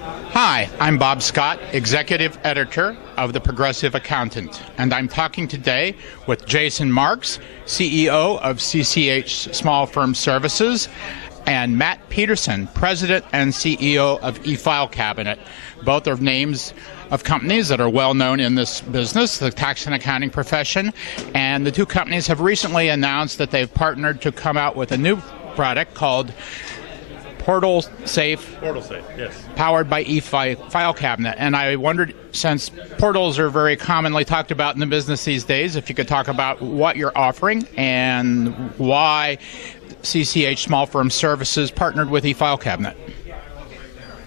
Hi, I'm Bob Scott, Executive Editor of The Progressive Accountant, and I'm talking today with Jason Marks, CEO of CCH Small Firm Services, and Matt Peterson, President and CEO of eFile Cabinet. Both are names of companies that are well known in this business, the tax and accounting profession, and the two companies have recently announced that they've partnered to come out with a new product called Portal Safe, yes. Powered by eFile Cabinet. And I wondered, since portals are very commonly talked about in the business these days, if you could talk about what you're offering and why CCH Small Firm Services partnered with eFile Cabinet.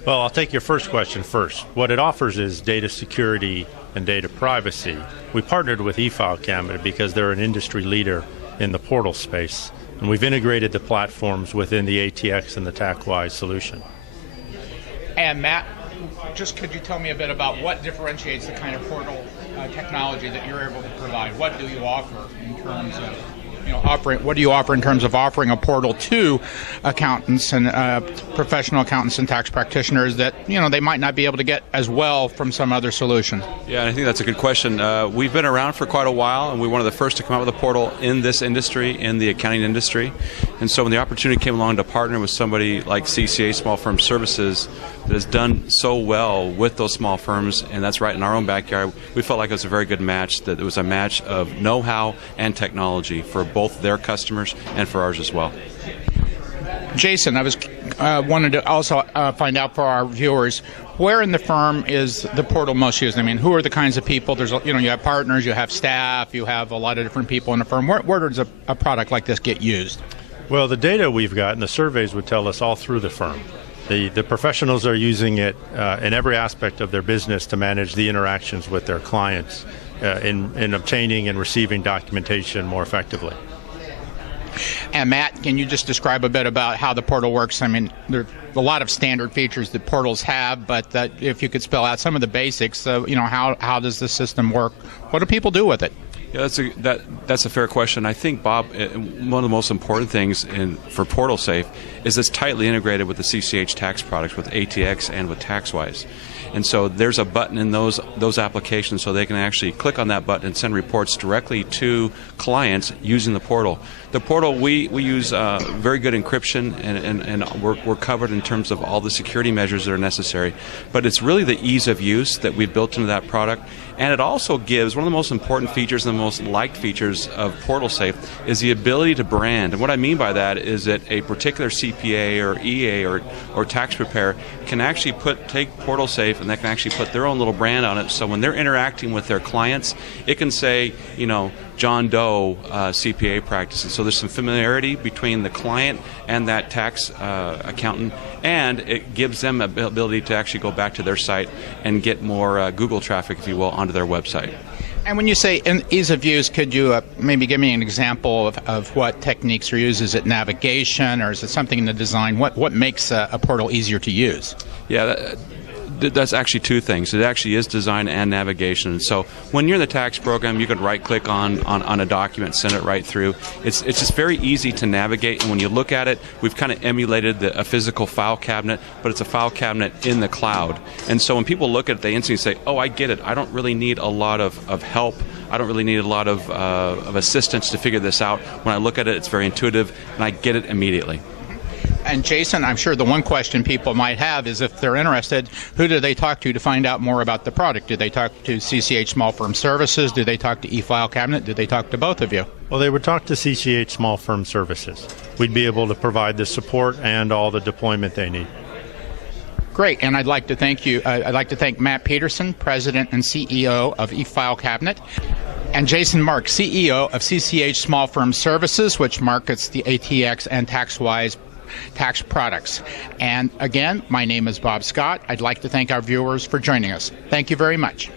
Well, I'll take your first question first. What it offers is data security and data privacy. We partnered with eFile Cabinet because they're an industry leader in the portal space, and we've integrated the platforms within the ATX and the TaxWise solution. And Matt, just could you tell me a bit about what differentiates the kind of portal technology that you're able to provide? What do you offer in terms of what do you offer in terms of offering a portal to accountants and professional accountants and tax practitioners that they might not be able to get as well from some other solution? Yeah, I think that's a good question. We've been around for quite a while, and we're one of the first to come out with a portal in this industry, in the accounting industry. And so when the opportunity came along to partner with somebody like CCH Small Firm Services that has done so well with those small firms, and that's right in our own backyard, we felt like it was a very good match, that it was a match of know-how and technology for both their customers and for ours as well. Jason, I wanted to also find out for our viewers, where in the firm is the portal most used? I mean, who are the kinds of people? There's, you have partners, you have staff, you have a lot of different people in the firm. Where does a product like this get used? Well, the data we've got and the surveys would tell us all through the firm. The professionals are using it in every aspect of their business to manage the interactions with their clients in obtaining and receiving documentation more effectively. And Matt, can you just describe a bit about how the portal works? I mean, there are a lot of standard features that portals have, but if you could spell out some of the basics, how does the system work? What do people do with it? Yeah, that's a fair question. I think, Bob, one of the most important things for Portal Safe is it's tightly integrated with the CCH tax products, with ATX and with TaxWise. And so there's a button in those applications so they can actually click on that button and send reports directly to clients using the portal. The portal, we use very good encryption, and we're covered in terms of all the security measures that are necessary. But it's really the ease of use that we've built into that product. And it also gives, one of the most important features and the most liked features of Portal Safe is the ability to brand. And what I mean by that is that a particular CPA or EA or tax preparer can actually take Portal Safe and they can actually put their own little brand on it. So when they're interacting with their clients, it can say, John Doe CPA practices. So there's some familiarity between the client and that tax accountant, and it gives them the ability to actually go back to their site and get more Google traffic, if you will, onto their website. And when you say ease of use, could you maybe give me an example of what techniques are used? Is it navigation, or is it something in the design? What makes a portal easier to use? Yeah, that's actually two things. It actually is design and navigation. And so when you're in the tax program, you can right-click on a document, send it right through. It's just very easy to navigate. And when you look at it, we've kind of emulated a physical file cabinet, but it's a file cabinet in the cloud. And so when people look at it, they instantly say, oh, I get it. I don't really need a lot of help. I don't really need a lot of assistance to figure this out. When I look at it, it's very intuitive, and I get it immediately. And Jason, I'm sure the one question people might have is, if they're interested, who do they talk to find out more about the product? Do they talk to CCH Small Firm Services? Do they talk to eFile Cabinet? Do they talk to both of you? Well, they would talk to CCH Small Firm Services. We'd be able to provide the support and all the deployment they need. Great, and I'd like to thank you. I'd like to thank Matt Peterson, President and CEO of eFile Cabinet, and Jason Marks, CEO of CCH Small Firm Services, which markets the ATX and TaxWise tax products. And again, my name is Bob Scott. I'd like to thank our viewers for joining us. Thank you very much.